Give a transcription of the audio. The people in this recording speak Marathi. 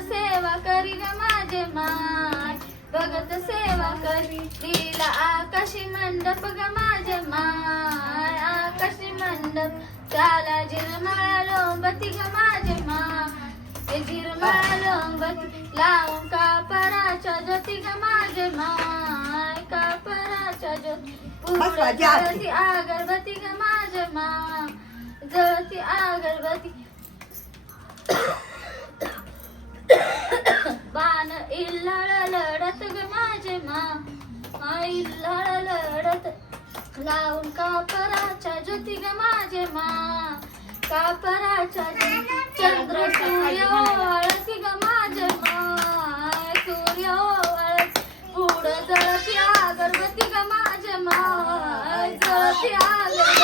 सेवा करी ग माझे माय. बघत सेवा करी आकाशी मंडप ग माझे माय. आकाशी मंडप. त्याला जिरमाळा लोंबती ग माझे माय. ते जिरमाळा लोंबती. लावून कापराच्या ज्योती ग माझे माय. कापराच्या ज्योती. जळती अगरबत्ती ग माझे माय. जळती अगरबत्ती इल्लाळ लढत ग माझे मा. इल्लाळ लढत लावून कापराच्या ज्योती ग माझे मा. कापराच्या चंद्र सूर्य ओवाळती ग माझे मा. सूर्य ओवाळत पुढं जळती अगरबत्ती ग माझे मा. जळती आगर